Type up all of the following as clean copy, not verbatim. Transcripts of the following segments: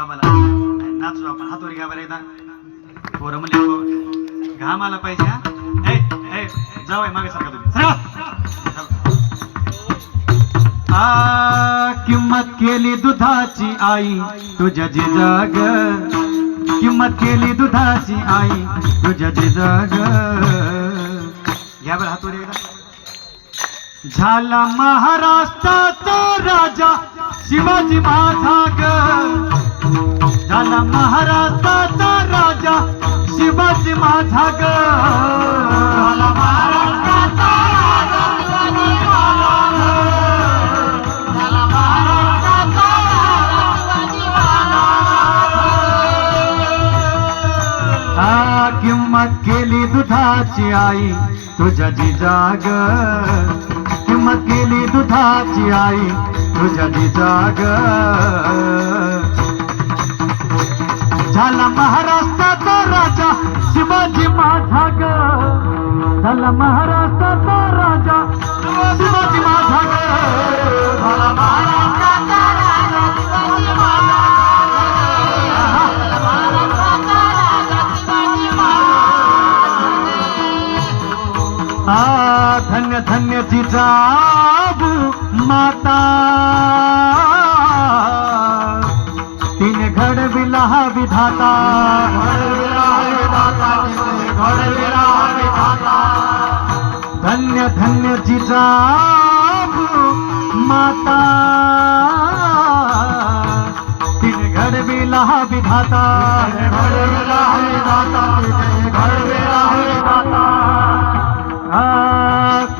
बाबाला नाचू आपण हातवर घ्या बरं एकदा पोरं म्हणले घाम आला पाहिजे हा ए जाऊ मागे सारखा तुम्ही किंमत केली दुधाची आई तुझ्या जिजाग किंमत केली दुधाची आई तुझ्या जिजाग घ्या बरं हातवर एकदा झाला महाराष्ट्राचा राजा शिवाजी माझा ग झाला महाराष्ट्राचा राजा शिवाजी माझा ग झाला महाराष्ट्राचा राजा शिवाजी माझा झाला महाराष्ट्राचा राजा शिवाजी माझा किंमत केली दुधाची आई तुझ्या जिजाग किंमत केली दुधाची आई तुझ्या जिजाग झाला महाराष्ट्राचा राजा शिवाजी माझा ग झाला महाराष्ट्राचा राजा शिवाजी माझा ग झाला महाराष्ट्राचा राजा शिवाजी माझा धन्य धन्य जिजाऊ माता तिने घडविला हा विधाता धन्य धन्य जिजाऊ माता तिने घडविला हा विधाता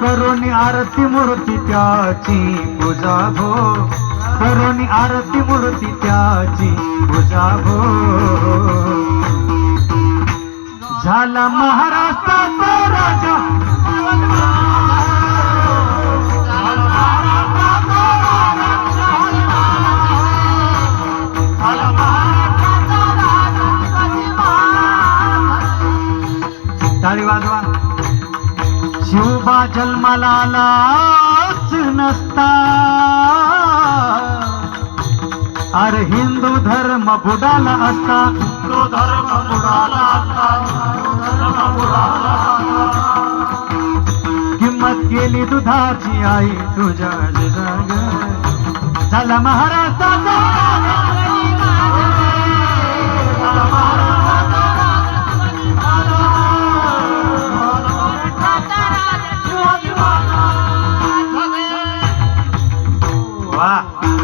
करोनी आरती मूर्ती त्याची पूजा भो करोनी आरती मूर्ती त्याची पूजा भो झाला महाराष्ट्राचा राजा टाळी वाजवा शिवबा जन्माला आलाच नसता अरे हिंदू धर्म बुडाला असता हिंदू धर्म बुडाला किंमत केली दुधाची आई तुझ्या जिजाग झाला महाराष्ट्राचा वाह